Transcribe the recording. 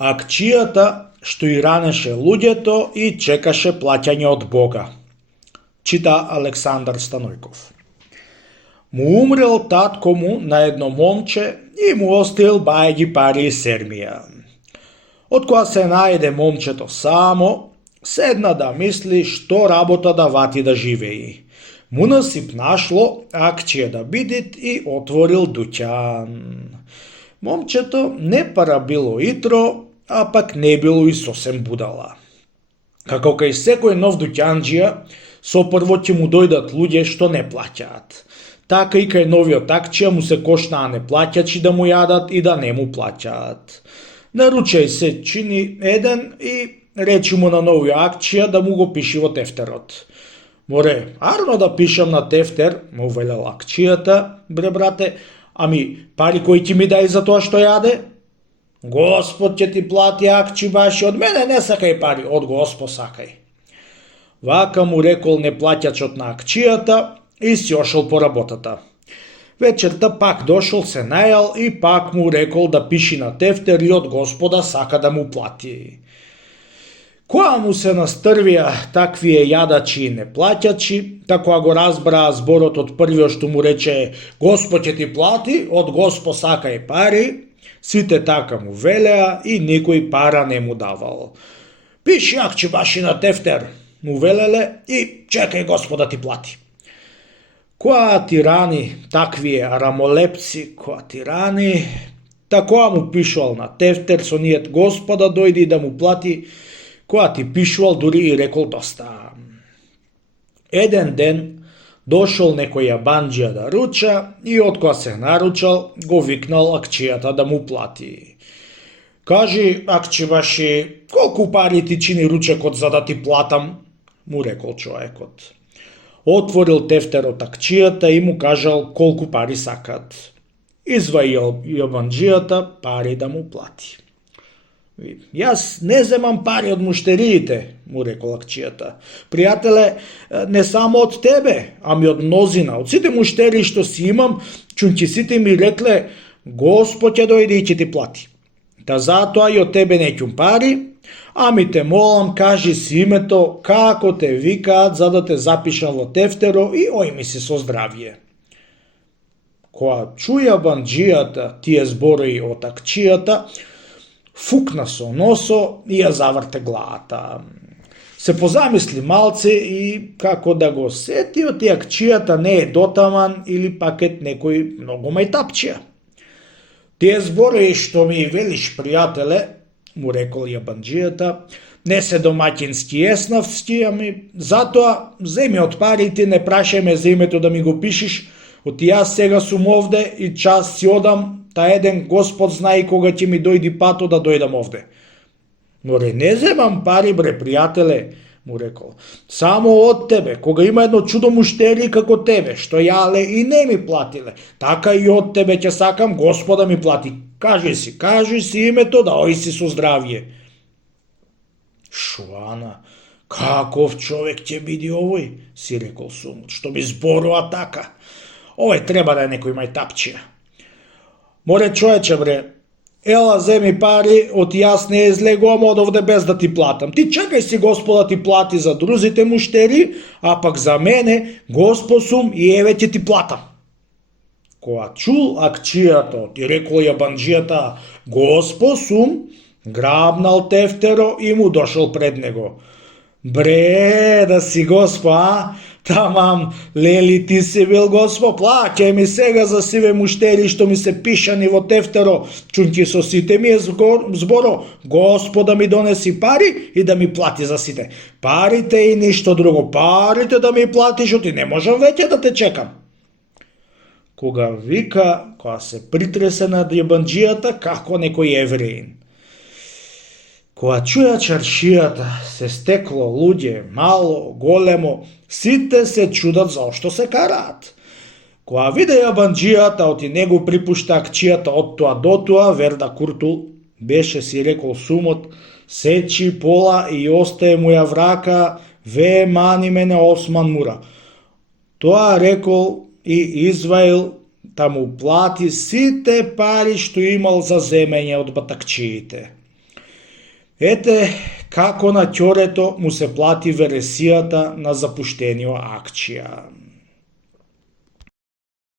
Акчијата што и ранеше луѓето и чекаше плаќање од Бога. Чита Александар Станојков. Му умрел татко му на едно момче и му оставил бајаги пари и сермија. Од која се најде момчето само, седна да мисли што работа да вати да живеи. Му насип нашло акчија да бидит и отворил дуќан. Момчето не пара било итро, а пак не било и сосем будала. Како кај секој нов дуќанџија, сопрво ќе му дојдат луѓе што не плаќаат. Така и кај новиот акчија му се кошнаа неплаќачи да му јадат и да не му плаќаат. Наручај се чини еден и речи му на новиот акчија да му го пиши во тефтерот. Море, арно да пишам на тефтер, му велела акчијата, бре брате, ами пари кои ќе ми дај за тоа што јаде? Господ ќе ти плати акчи баши, од мене не сакај пари, од Господ сакај. Вака му рекол неплаќачот на акчијата и си ошол по работата. Вечерта пак дошол, се најал и пак му рекол да пиши на тефтер и од Господа сака да му плати. Која му се настрвија таквие јадачи и неплаќачи, така го разбраа зборот од првиот што му рече Господ ќе ти плати, од Господ сакај пари, сите така му велеа и никој пара не му давал. Пиши акчи баши на тефтер, му велеле и чекај Господа ти плати. Која тирани, таквие арамолепци, која тирани, такоа му пишувал на тефтер со ниет Господа дојди да му плати, која ти пишувал дури и рекол доста. Еден ден дошол некој јабанџија да руча и од која се наручал го викнал акчијата да му плати. Кажи, акчи баши, колку пари ти чини ручекот за да ти платам? Му рекол човекот. Отворил тефтерот акчијата и му кажал колку пари сакат. Извајал јабанџијата пари да му плати. Јас не земам пари од муштериите, му рекол акчијата. Пријателе, не само од тебе, ами од мнозина, од сите муштери што си имам, чунчисите ми рекле, Господ ќе дојде и ќе ти плати. Та затоа и од тебе не ќум пари, ами те молам, кажи си името, како те викаат, за да те запишам во тефтеро и ој ми си со здравје. Која чуја банџијата тие зборои од акчијата, фукна со носо и ја заврте главата. Се позамисли малце и како да го сети од акчијата не е дотаман или пакет некој многу мајтапчија. Тие зборои што ми велиш, пријателе, му рекол јабанџијата, не се домаќински еснавски, ами затоа земи од парите, не прашај ме за името да ми го пишиш, оти јас сега сум овде и час си одам, та еден Господ знае кога ќе ми дојди пато да дојдам овде. Море, не земам пари, бре, пријателе, му рекол. Само од тебе, кога има едно чудо муштери како тебе, што јале и не ми платиле, така и од тебе ќе сакам Господа ми плати. Кажи си името да ој си со здравје. Шуана, каков човек ќе биде овој, си рекол сумот, што ми зборува така. Овој треба да е некој мајтапчија. Море човече, бре, ела земи пари, од јас не излегувам од овде без да ти платам. Ти чекај си Господа ти плати за друзите муштери, а пак за мене Господ сум и еве ќе ти платам. Која чул акчијата и рекол јабанџијата Господ сум, грабнал тефтеро и му дошол пред него. Бре, да си Господ, а? Тамам, лели ти си бил Господ, плаќај ми сега за сиве муштери што ми се пишани во тефтеро, чунки со сите ми е зборо, Господ да ми донеси пари и да ми плати за сите. Парите и ништо друго, парите да ми платиш, оти не можам веќе да те чекам. Кога вика, кога се притресе над јабанџијата како некој евреин. Кога чуја чаршијата, се стекло луѓе, мало, големо, сите се чудат заошто се караат. Кога виде јабанџијата, оти него припушта акчијата од тоа до тоа, Верда Куртул, беше си рекол сумот, сечи пола и остае му ја врака, ве мани мене Осман Мура. Тоа рекол и изваил да му плати сите пари што имал за земење од батакчиите. Ете како на ќорето му се плати вересијата на запуштениот акчија.